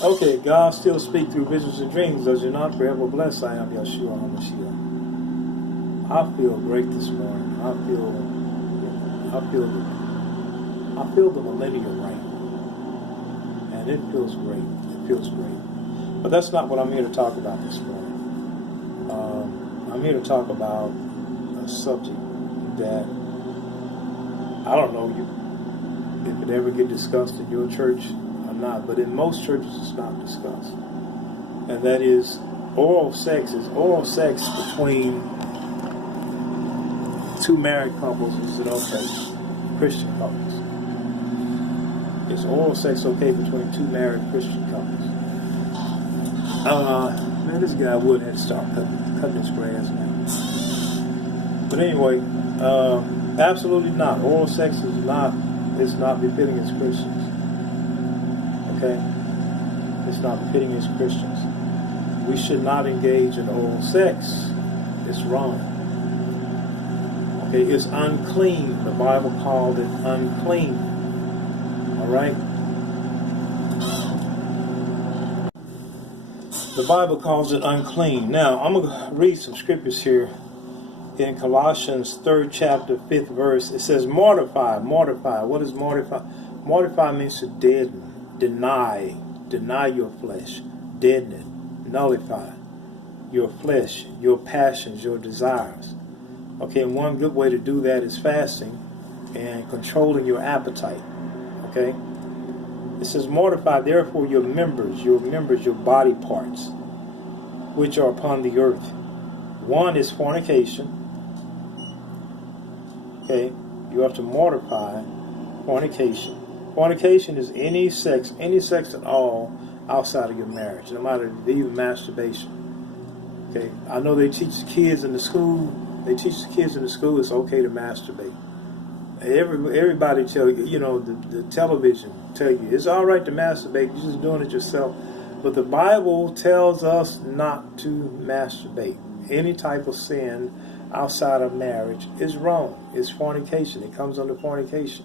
Okay, God still speak through visions and dreams, does he not? Forever blessed I am, Yeshua HaMashiach. I feel great this morning. I feel the millennial reign. And it feels great. It feels great. But that's not what I'm here to talk about this morning. I'm here to talk about a subject that I don't know if it ever get discussed in your church or not, but in most churches it's not discussed. And that is oral sex. Is oral sex between two married couples, is it okay? Christian couples. Is oral sex okay between two married Christian couples? Man, this guy would have to start cutting his grass now. But anyway, absolutely not. Oral sex is not befitting as Christians. Okay? It's not befitting as Christians. We should not engage in oral sex. It's wrong. Okay, it's unclean. The Bible called it unclean. Alright? The Bible calls it unclean. Now, I'm going to read some scriptures here. In Colossians 3rd chapter, 5th verse, it says, mortify, mortify. What is mortify? Mortify means to deaden, deny your flesh, deaden it, nullify your flesh, your passions, your desires. Okay, and one good way to do that is fasting and controlling your appetite. Okay? It says, mortify therefore your members, your body parts, which are upon the earth. One is fornication. Okay, you have to mortify fornication. Fornication is any sex at all outside of your marriage, no matter even masturbation. Okay, I know they teach the kids in the school. It's okay to masturbate. Everybody tell you, the television tell you it's all right to masturbate. You're just doing it yourself. But the Bible tells us not to masturbate. Any type of sin outside of marriage is wrong. It's fornication. It comes under fornication.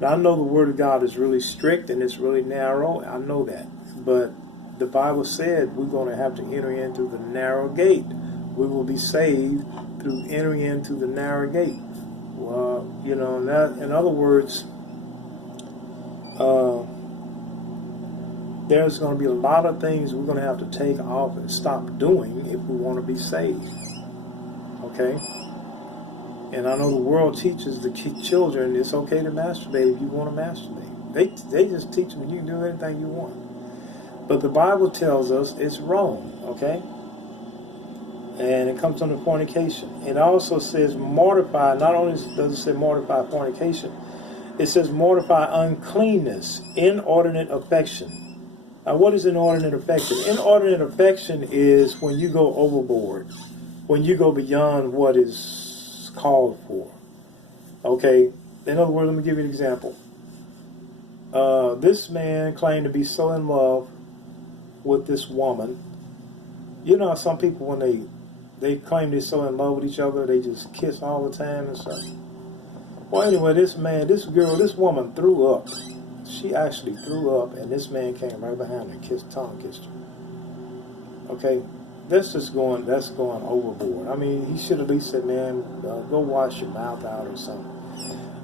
Now, I know the Word of God is really strict and it's really narrow. I know that. But the Bible said we're going to have to enter in through the narrow gate. We will be saved through entering into the narrow gate. Well, in other words, there's going to be a lot of things we're going to have to take off and stop doing if we want to be saved. Okay? And I know the world teaches the children it's okay to masturbate if you want to masturbate. They just teach them you can do anything you want. But the Bible tells us it's wrong. Okay? And it comes under fornication. It also says mortify. Not only does it say mortify fornication, it says mortify uncleanness, inordinate affection. Now, what is inordinate affection? Inordinate affection is when you go overboard, when you go beyond what is called for. Okay? In other words, let me give you an example. This man claimed to be so in love with this woman. You know how some people, when they claim they're so in love with each other, they just kiss all the time and stuff. Well, anyway, this woman threw up. She actually threw up, and this man came right behind her and tongue kissed her. Okay, that's going overboard. I mean, he should at least said, "Man, go wash your mouth out" or something.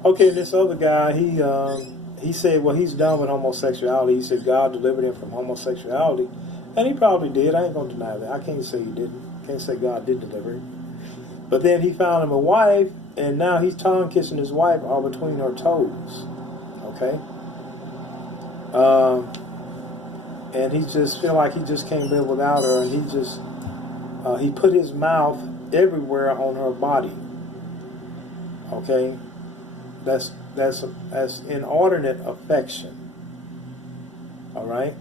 Okay, this other guy, he said, well, he's done with homosexuality. He said God delivered him from homosexuality, and he probably did. I ain't gonna deny that. I can't say he didn't. Can't say God did deliver him. But then he found him a wife, and now he's tongue kissing his wife all between her toes. Okay. And he just feel like he just can't live without her, and he put his mouth everywhere on her body. Okay, that's inordinate affection. All right,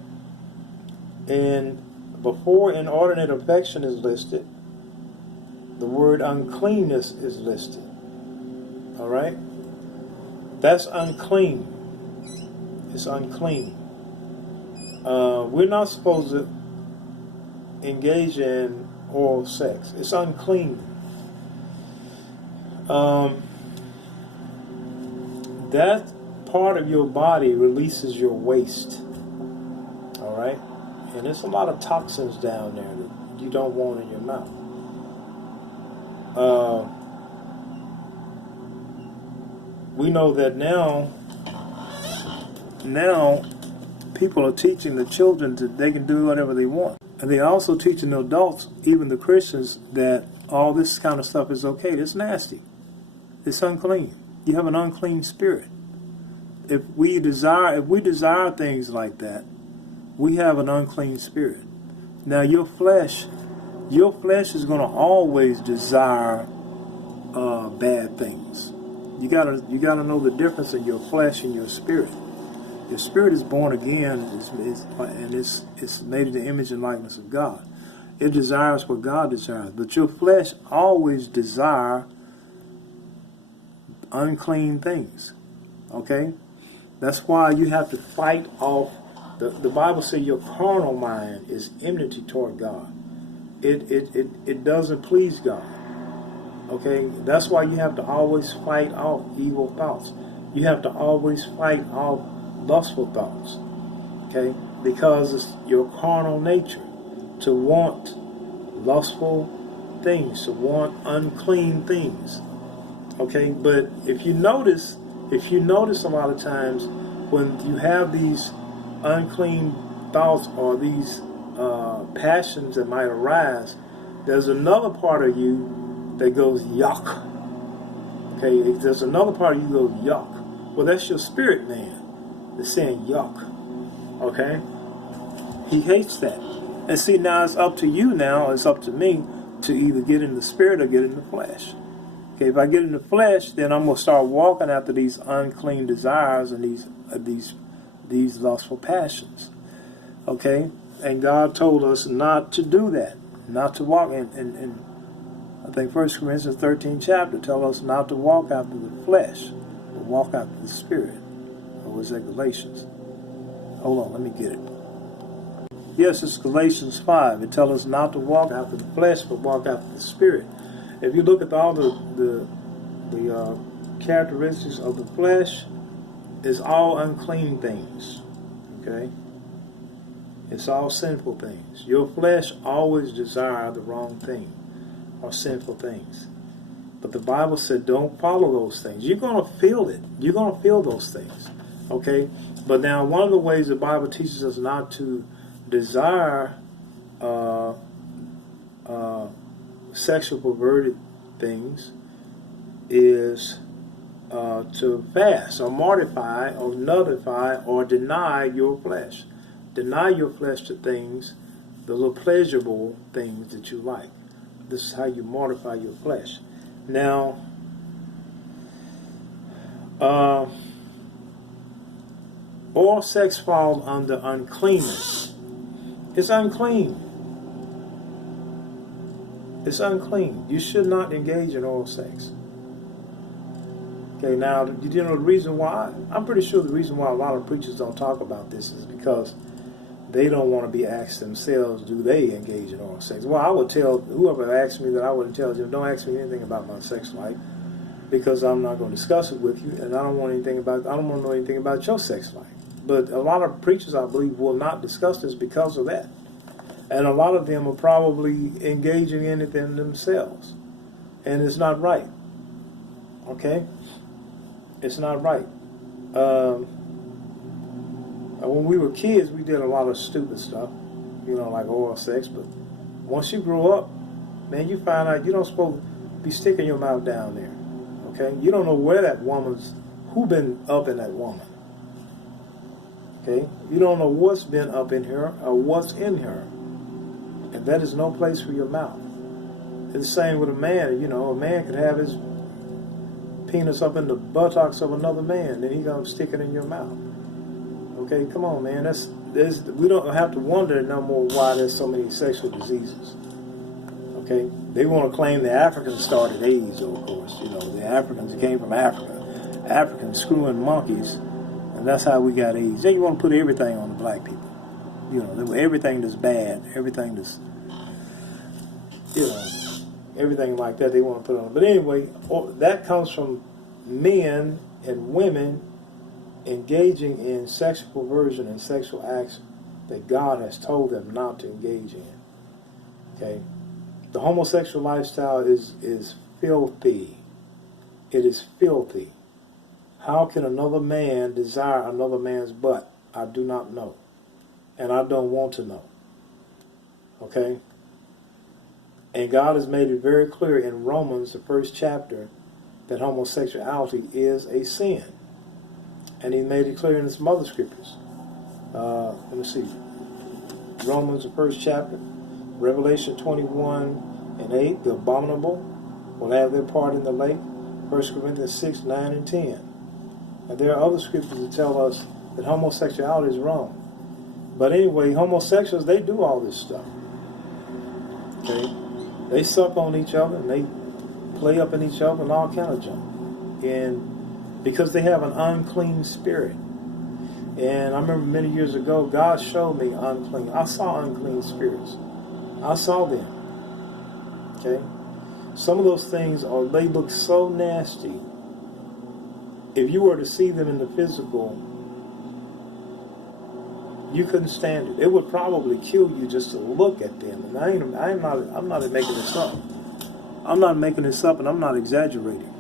and before inordinate affection is listed, the word uncleanness is listed. All right, that's unclean. It's unclean. We're not supposed to engage in oral sex. It's unclean. That part of your body releases your waste. All All right? And there's a lot of toxins down there that you don't want in your mouth. We know that now people are teaching the children that they can do whatever they want. And they're also teaching the adults, even the Christians, that all this kind of stuff is okay. It's nasty. It's unclean. You have an unclean spirit. If we desire things like that, we have an unclean spirit. Now your flesh is going to always desire bad things. You gotta know the difference in your flesh and your spirit. Your spirit is born again, and it's made in the image and likeness of God. It desires what God desires, but your flesh always desires unclean things. Okay, that's why you have to fight off. The Bible says your carnal mind is enmity toward God. It doesn't please God. Okay, that's why you have to always fight off evil thoughts. You have to always fight off lustful thoughts. Okay, because it's your carnal nature to want lustful things, to want unclean things. Okay, but if you notice a lot of times when you have these unclean thoughts or these passions that might arise, there's another part of you that goes yuck. Okay, there's another part of you that goes yuck. Well, that's your spirit man that's saying yuck. Okay, he hates that. And see, now it's up to you. Now it's up to me to either get in the spirit or get in the flesh. Okay, if I get in the flesh, then I'm gonna start walking after these unclean desires and these lustful passions. Okay, and God told us not to do that, not to walk in I think 1 Corinthians 13 chapter tells us not to walk after the flesh, but walk after the spirit. Or was that Galatians? Hold on, let me get it. Yes, it's Galatians 5. It tells us not to walk after the flesh, but walk after the spirit. If you look at all the characteristics of the flesh, it's all unclean things. Okay? It's all sinful things. Your flesh always desires the wrong thing or sinful things. But the Bible said don't follow those things. You're going to feel it. You're going to feel those things. Okay? But now one of the ways the Bible teaches us not to desire sexual perverted things is to fast or mortify or nullify or deny your flesh. Deny your flesh to things, the little pleasurable things that you like. This is how you mortify your flesh. Now, oral sex falls under uncleanness. It's unclean. It's unclean. You should not engage in oral sex. Okay, now, you know the reason why? I'm pretty sure the reason why a lot of preachers don't talk about this is because they don't want to be asked themselves, do they engage in oral sex? Well, I would tell whoever asked me that, I wouldn't tell them, don't ask me anything about my sex life because I'm not going to discuss it with you, and I don't want to know anything about your sex life. But a lot of preachers, I believe, will not discuss this because of that. And a lot of them are probably engaging in it themselves. And it's not right. Okay? It's not right. When we were kids, we did a lot of stupid stuff, like oral sex. But once you grow up, man, you find out you don't supposed to be sticking your mouth down there. Okay? You don't know where who been up in that woman. Okay? You don't know what's been up in her or what's in her. And that is no place for your mouth. It's the same with a man. A man could have his penis up in the buttocks of another man, then he gonna stick it in your mouth. Okay, come on, man. We don't have to wonder no more why there's so many sexual diseases. Okay, they want to claim the Africans started AIDS, of course. The Africans came from Africa. Africans screwing monkeys, and that's how we got AIDS. Then you want to put everything on the black people. Everything that's bad, everything that's, everything like that they want to put on. But anyway, that comes from men and women engaging in sexual perversion and sexual acts that God has told them not to engage in. Okay? The homosexual lifestyle is filthy. It is filthy. How can another man desire another man's butt? I do not know. And I don't want to know. Okay? And God has made it very clear in Romans, the 1st chapter, that homosexuality is a sin. And he made it clear in some other scriptures. Let me see. Romans, the 1st chapter, Revelation 21:8, the abominable will have their part in the lake. 1 Corinthians 6:9 and 10. And there are other scriptures that tell us that homosexuality is wrong. But anyway, homosexuals, they do all this stuff. Okay? They suck on each other and they play up in each other and all kind of junk. And because they have an unclean spirit. And I remember many years ago, God showed me unclean. I saw unclean spirits. I saw them. Okay? Some of those things they look so nasty. If you were to see them in the physical, you couldn't stand it. It would probably kill you just to look at them. And I'm not making this up. I'm not making this up, and I'm not exaggerating.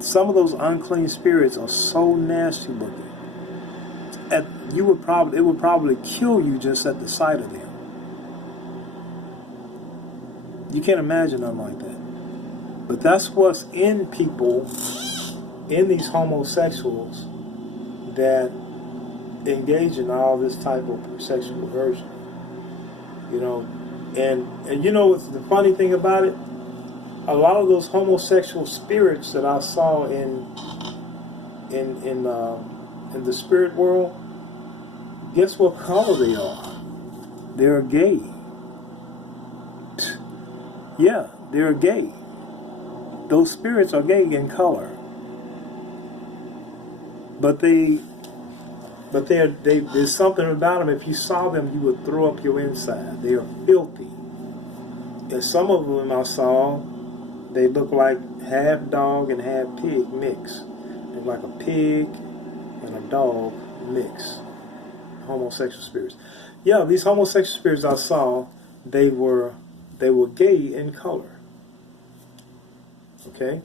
Some of those unclean spirits are so nasty looking. It would probably kill you just at the sight of them. You can't imagine nothing like that. But that's what's in people, in these homosexuals that engage in all this type of sexual perversion. You know, and you know what's the funny thing about it? A lot of those homosexual spirits that I saw in the spirit world, guess what color they are? They're gay. Yeah, they're gay. Those spirits are gay in color. But there's something about them. If you saw them, you would throw up your inside. They are filthy. And some of them I saw, they look like half dog and half pig mix. They're like a pig and a dog mix. Homosexual spirits. Yeah, these homosexual spirits I saw, they were gay in color. Okay?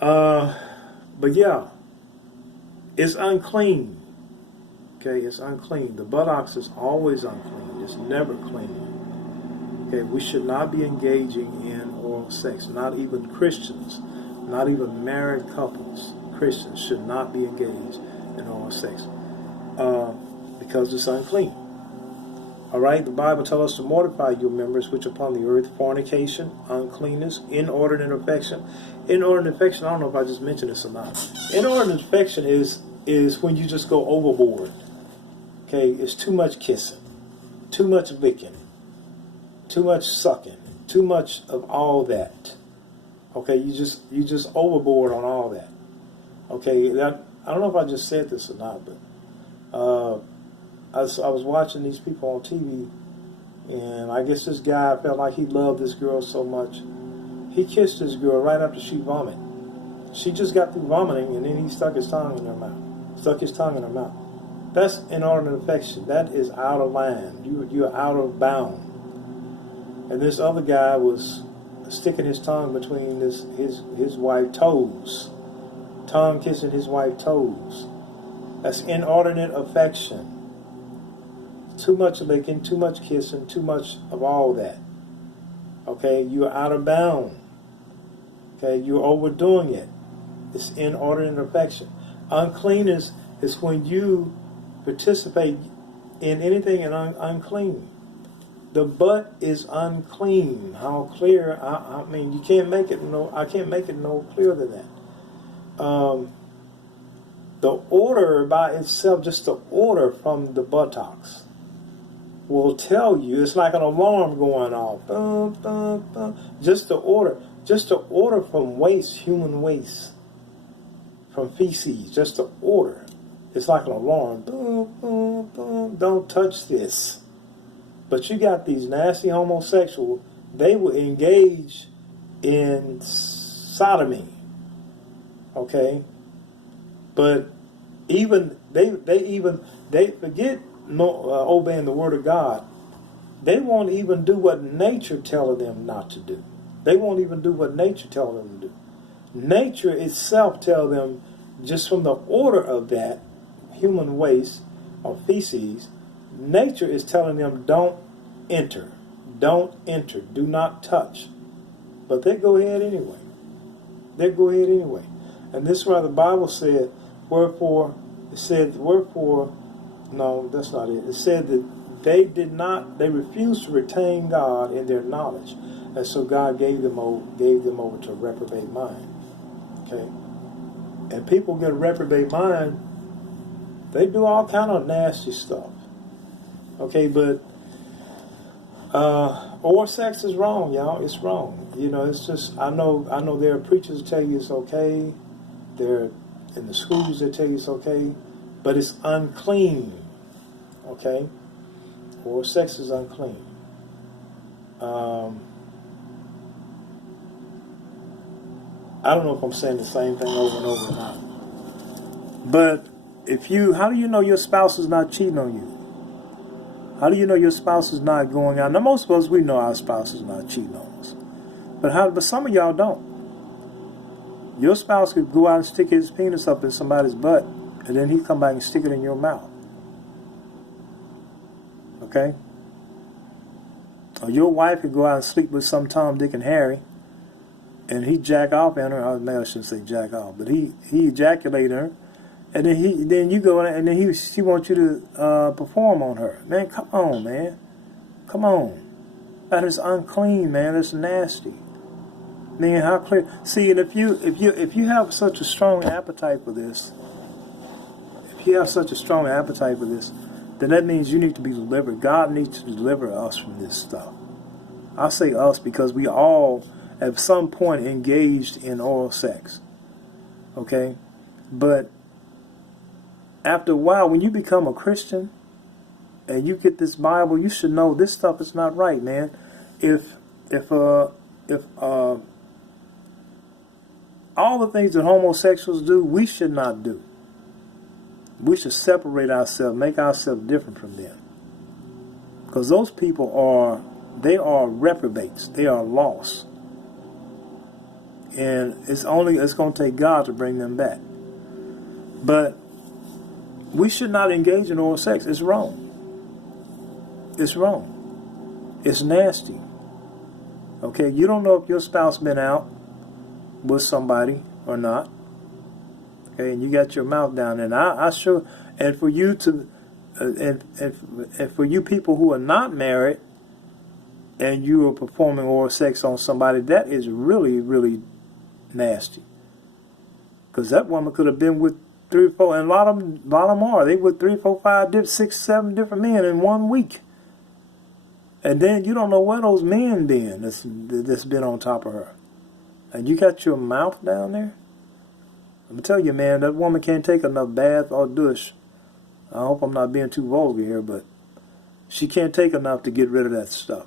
But yeah, it's unclean. Okay, it's unclean. The buttocks is always unclean. It's never clean. Okay, we should not be engaging in oral sex. Not even Christians, not even married couples. Christians should not be engaged in oral sex because it's unclean. All right, the Bible tells us to mortify your members which upon the earth: fornication, uncleanness, inordinate affection. Inordinate affection, I don't know if I just mentioned this or not. Inordinate affection is when you just go overboard. Okay, it's too much kissing, too much licking, too much sucking, too much of all that. Okay, you just overboard on all that. Okay, I don't know if I just said this or not, but I was watching these people on TV, and I guess this guy felt like he loved this girl so much. He kissed this girl right after she vomited. She just got through vomiting, and then he stuck his tongue in her mouth. That's inordinate affection. That is out of line. You're out of bound. And this other guy was sticking his tongue between his wife's toes. Tongue kissing his wife's toes. That's inordinate affection. Too much licking, too much kissing, too much of all that. Okay, you're out of bound. Okay, you're overdoing it. It's inordinate affection. Uncleanness is when you participate in anything unclean. The butt is unclean. How clear? I mean, you can't make it I can't make it no clearer than that. The odor by itself, just the odor from the buttocks, will tell you. It's like an alarm going off. Bum, bum, bum. Just the odor from waste, human waste, from feces. Just the odor. It's like an alarm. Boom, boom, boom. Don't touch this. But you got these nasty homosexuals. They will engage in sodomy. Okay, but even they forget obeying the word of God, they won't even do what nature telling them not to do. They won't even do what nature telling them to do. Nature itself tell them, just from the order of that human waste or feces, nature is telling them don't enter, do not touch. But they go ahead anyway. And this is why the Bible said, no, that's not it. It said that they refused to retain God in their knowledge. And so God gave them over to a reprobate mind. Okay? And people get a reprobate mind, they do all kind of nasty stuff. Okay, but oralsex is wrong, y'all. It's wrong. It's just, I know there are preachers that tell you it's okay. There in the schools that tell you it's okay, but it's unclean. Okay? Oralsex is unclean. I don't know if I'm saying the same thing over and over or not. But how do you know your spouse is not cheating on you? How do you know your spouse is not going out? Now, most of us, we know our spouse is not cheating on us. But some of y'all don't. Your spouse could go out and stick his penis up in somebody's butt, and then he come back and stick it in your mouth. Okay? Or your wife could go out and sleep with some Tom, Dick, and Harry, and he jack off in her. Maybe I shouldn't say jack off, but he ejaculate her, and then you go and then he wants you to perform on her. Man, come on, man, come on. That is unclean, man. That's nasty. Man, how clear? See, and if you have such a strong appetite for this, then that means you need to be delivered. God needs to deliver us from this stuff. I say us because we all, at some point, engaged in oral sex. Okay? But after a while, when you become a Christian and you get this Bible, you should know this stuff is not right, man. If all the things that homosexuals do, we should not do. We should separate ourselves, make ourselves different from them. Because those people are reprobates. They are lost. And it's going to take God to bring them back. But we should not engage in oral sex. It's wrong. It's wrong. It's nasty. Okay, you don't know if your spouse been out with somebody or not. Okay, and you got your mouth down, and I sure, and for you to, and for you people who are not married, and you are performing oral sex on somebody, that is really, really nasty. Because that woman could have been with 3 or 4, and a lot of them are. They with 3, 4, 5, 6, 7 different men in 1 week. And then you don't know where those men been that's been on top of her. And you got your mouth down there? I'm going to tell you, man, that woman can't take enough bath or douche. I hope I'm not being too vulgar here, but she can't take enough to get rid of that stuff.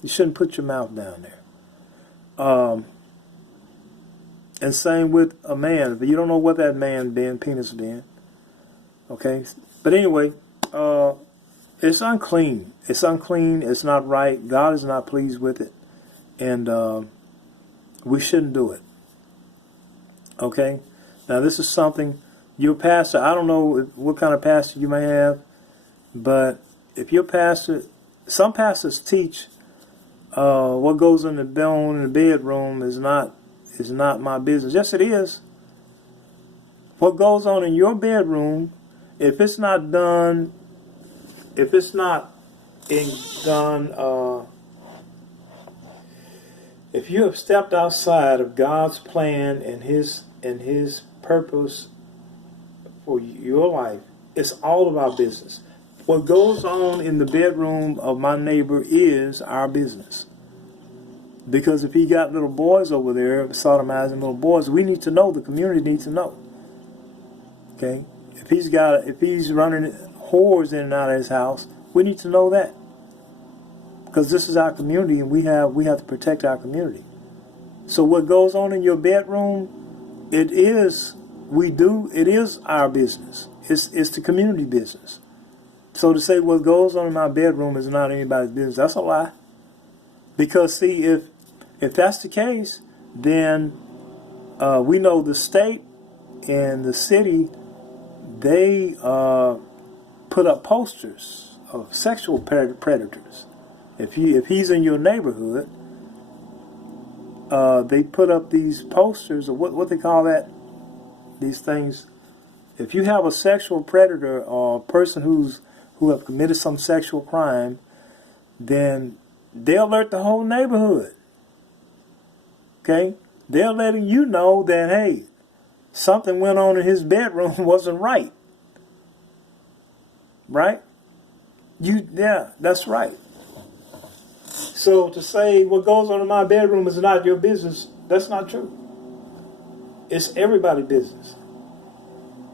You shouldn't put your mouth down there. And same with a man. If you don't know what that man been, penis been. Okay? But anyway, it's unclean. It's unclean. It's not right. God is not pleased with it. And we shouldn't do it. Okay? Now, this is something, your pastor, I don't know what kind of pastor you may have, but if your pastor, some pastors teach what goes in the bedroom is not my business. Yes, it is. What goes on in your bedroom, if it's not done, if you have stepped outside of God's plan and His purpose for your life, it's all of our business. What goes on in the bedroom of my neighbor is our business. Because if he got little boys over there sodomizing little boys, we need to know. The community needs to know. Okay, if he's running whores in and out of his house, we need to know that. Because this is our community, and we have to protect our community. So what goes on in your bedroom, it is our business. It's the community business So to say what goes on in my bedroom is not anybody's business, that's a lie. Because see, if that's the case, then we know the state and the city, they put up posters of sexual predators. If he's in your neighborhood, they put up these posters of what they call that, these things. If you have a sexual predator or a person who have committed some sexual crime, then they'll alert the whole neighborhood. Okay? They're letting you know that, hey, something went on in his bedroom wasn't right. Right? Yeah, that's right. So to say what goes on in my bedroom is not your business, that's not true. It's everybody's business.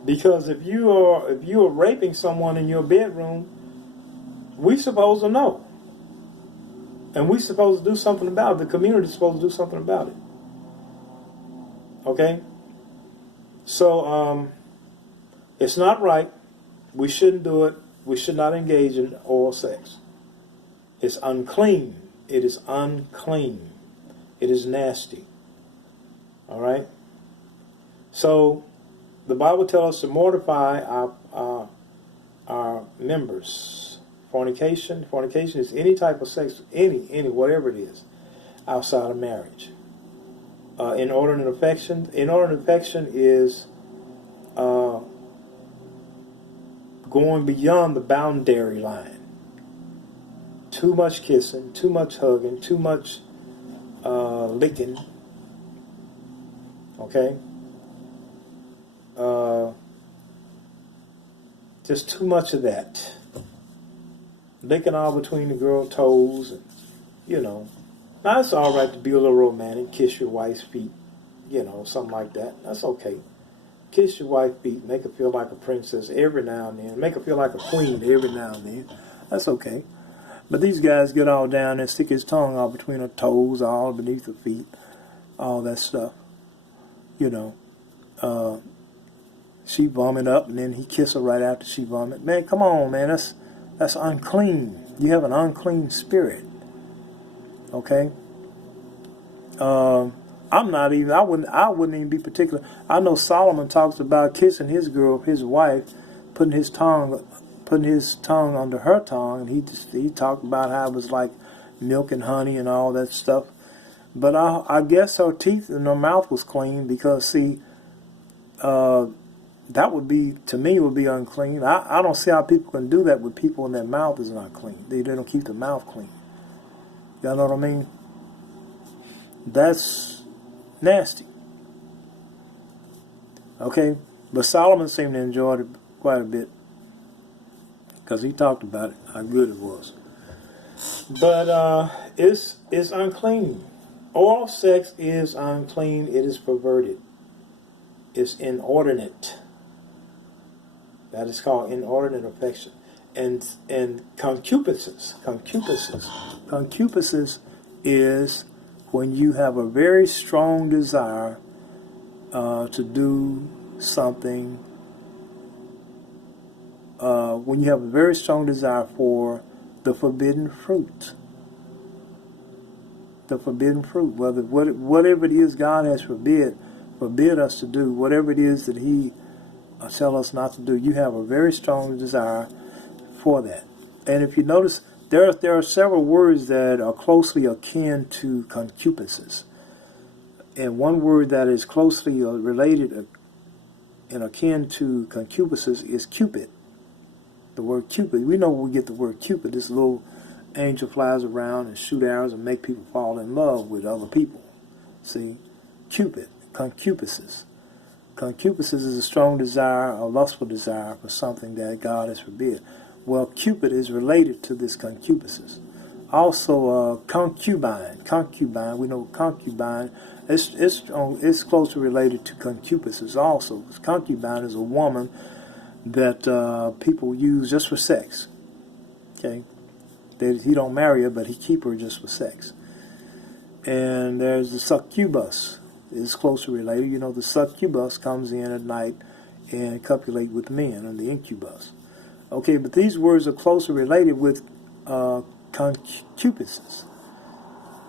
Because if you are raping someone in your bedroom, we're supposed to know. And we're supposed to do something about it. The community is supposed to do something about it. Okay? So, it's not right. We shouldn't do it. We should not engage in oral sex. It's unclean. It is unclean. It is nasty. All right? So, the Bible tells us to mortify our members. Fornication is any type of sex, any whatever it is, outside of marriage. Inordinate affection is going beyond the boundary line. Too much kissing, too much hugging, too much licking. Okay? Just too much of that. Licking all between the girl toes, and now it's all right to be a little romantic, kiss your wife's feet, something like that. That's okay. Kiss your wife's feet, make her feel like a princess every now and then, make her feel like a queen every now and then. That's okay. But these guys get all down and stick his tongue all between her toes, all beneath her feet, all that stuff. She vomit up, and then he kiss her right after she vomit. Man, come on, man, that's unclean. You have an unclean spirit. Okay? I wouldn't even be particular. I know Solomon talks about kissing his wife, putting his tongue under her tongue, and he talked about how it was like milk and honey and all that stuff. But I guess her teeth and her mouth was clean, because see, that would be, to me, would be unclean. I don't see how people can do that with people and their mouth is not clean. They don't keep their mouth clean. Y'all know what I mean? That's nasty. Okay? But Solomon seemed to enjoy it quite a bit, because he talked about it, how good it was. But it's unclean. Oral sex is unclean. It is perverted. It's inordinate. That is called inordinate affection. And concupiscence is when you have a very strong desire to do something. When you have a very strong desire for the forbidden fruit. The forbidden fruit. Whatever it is God has forbid us to do, whatever it is that He tell us not to do, you have a very strong desire for that. And if you notice, there are several words that are closely akin to concupiscence. And one word that is closely related and akin to concupiscence is Cupid. The word Cupid. We know where we get the word Cupid. This little angel flies around and shoot arrows and make people fall in love with other people. See? Cupid. Concupiscence. Concupiscence is a strong desire, a lustful desire for something that God has forbid. Well, Cupid is related to this concupiscence. Also, concubine. Concubine, we know concubine, it's closely related to concupiscence also. Concubine is a woman that people use just for sex. Okay? He don't marry her, but he keep her just for sex. And there's the succubus. Is closely related. The succubus comes in at night and copulate with men, and the incubus. Okay, but these words are closely related with concupiscence.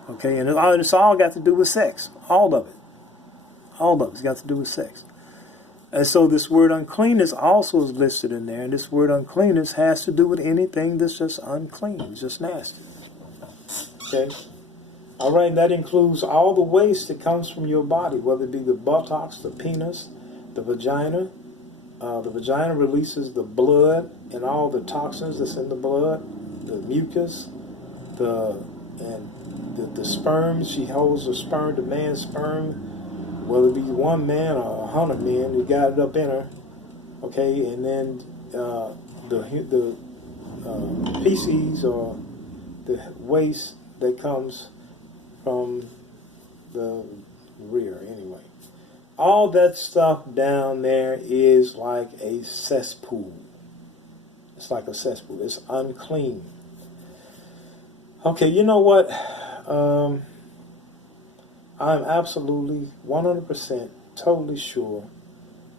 Okay, and it's all got to do with sex. All of it. All of it's got to do with sex. And so this word uncleanness also is listed in there. And this word uncleanness has to do with anything that's just unclean. It's just nasty. Okay? All right, and that includes all the waste that comes from your body, whether it be the buttocks, the penis, the vagina. The vagina releases the blood and all the toxins that's in the blood, the mucus, the sperm. She holds the sperm, the man's sperm, whether it be one man or 100 men, you got it up in her. Okay, and then the feces or the waste that comes from the rear, anyway. All that stuff down there is like a cesspool. It's like a cesspool. It's unclean. Okay, you know what? I'm absolutely 100% totally sure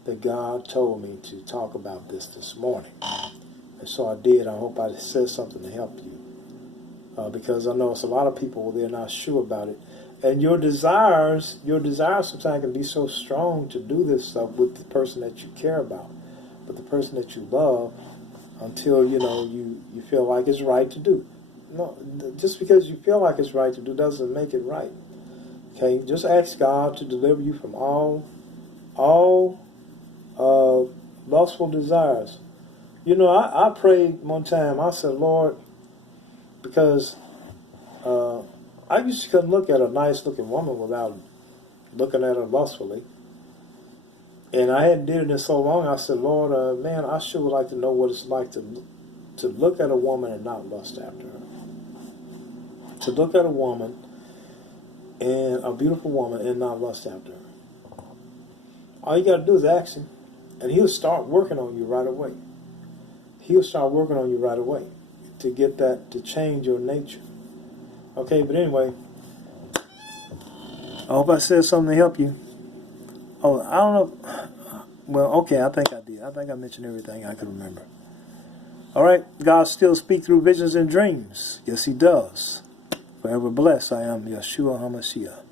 that God told me to talk about this morning. And so I did. I hope I said something to help you. Because I know it's a lot of people, they're not sure about it. And your desires sometimes can be so strong to do this stuff with the person that you care about, with the person that you love, until, you feel like it's right to do. No, just because you feel like it's right to do doesn't make it right. Okay, just ask God to deliver you from all lustful desires. I prayed one time. I said, Lord, because I used to couldn't look at a nice-looking woman without looking at her lustfully. And I hadn't did it in so long, I said, Lord, man, I sure would like to know what it's like to look at a woman and not lust after her. To look at a woman, and a beautiful woman, and not lust after her. All you got to do is ask him, and he'll start working on you right away. He'll start working on you right away to get that, to change your nature. Okay, but anyway, I hope I said something to help you. Oh, I don't know. Well, okay, I think I did. I think I mentioned everything I could remember. All right, God still speaks through visions and dreams. Yes, he does. Forever blessed, I am Yeshua HaMashiach.